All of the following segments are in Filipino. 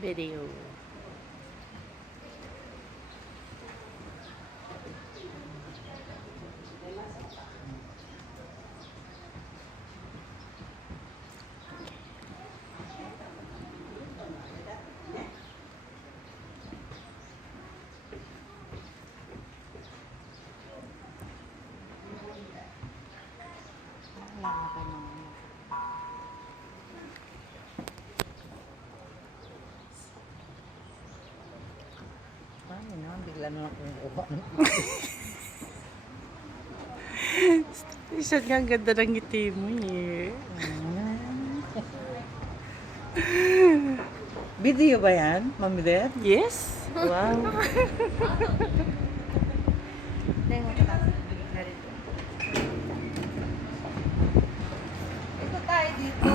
Video. Ano na, bigla na akong kuha. Isa nga, ang ganda ng ngiti mo eh. Video ba yan, Mami Beth? Yes. Wow. Ito tayo dito.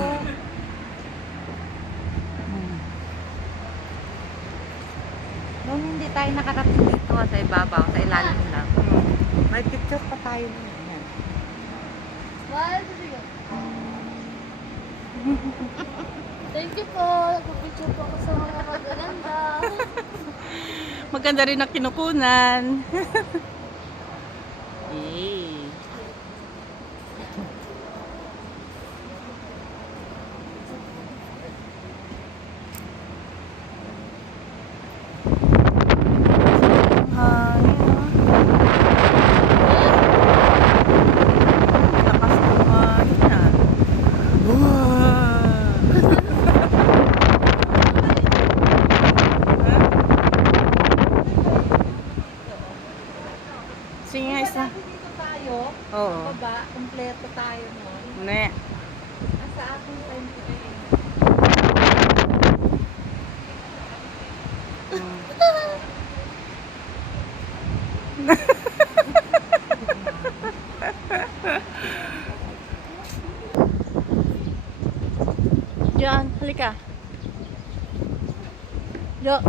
Nung hindi tayo nakarating dito sa ibabaw, sa ilalim lang. May picture pa tayo nun. Yan. Thank you po. Nagpapicture po ako sa mga magaganda. Maganda rin ang kinukunan. Yay. Sige nga isa. Dito tayo, Oo. baba, kumpleto tayo nun. Ne. Nasa ating time ko na eh. Diyan, halika. Yo.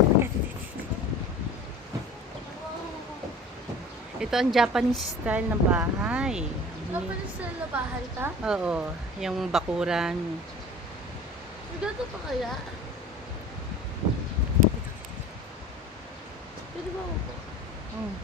Ito ang Japanese style na bahay. Kapag sa labahan ka? Oo, yung bakuran. Maganda pa kaya? Pwede ba ako po? Mm.